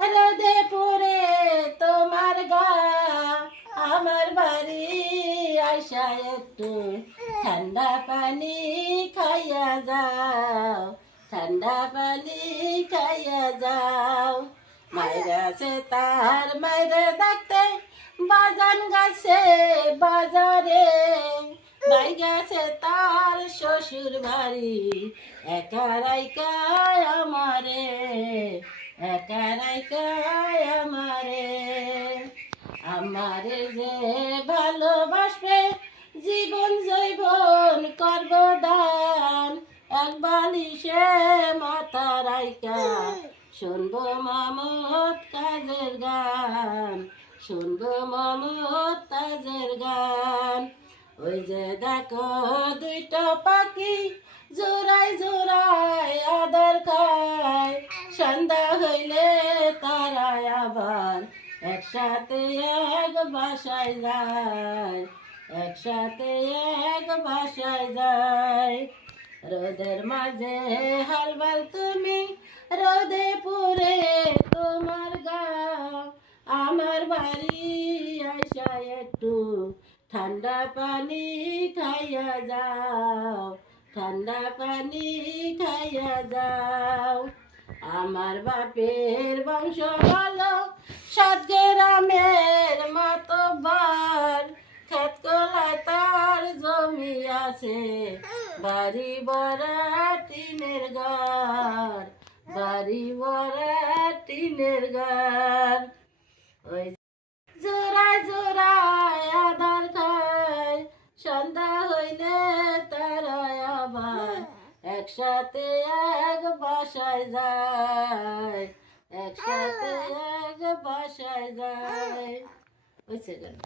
রোদে পুরে তোমার গা, আমার বাড়ি আইসা একটু ঠান্ডা পানি খাইয়া যাও, ঠান্ডা পানি খাইয়া যাও। মায়েরা সে তার মায়েরে ডাকতে বাজান গাছে বাজারে, ভাই গেছে তার শ্বশুর বাড়ি একা রাইকা আমারে, একা রাইকা আমারে। আমারে যে ভালোবাসবে জীবন জৈবন করব দান, এক বালিশে মাথা রাইকা শুনবো মামত কাজের গান, শুনবো মামত কাজের গান। ওই যে দেখো দুইটা পাখি জোড়ায় জোড়ায় আদর খায়, সন্ধ্যা হইলে তারা আবার একসাথে এক বাসায় যায়, একসাথে এক বাসায় যায়। রোদের মাঝে হালবাল তুমি, রোদে পুরে তোমার গা, আমার বাড়ি আইসা একটু ঠান্ডা পানি খাইয়া যাও, ঠান্ডা পানি খাইয়া যাও। আমার বাপের বংশ ভালো, সাত গ্রামের মাতব্বর, ক্ষেত কলায় তার জমি আছে, বাড়ি ভরা টিনের ঘর, বাড়ি ভরা টিনের ঘর। ওই জোড়ায় জোড়ায় আধার খায়, সন্ধ্যা হইলে তারা আবার একসাথে এক বাসায় যায়, একসাথে এক বাসায় যায়। ওই সেকেন্ড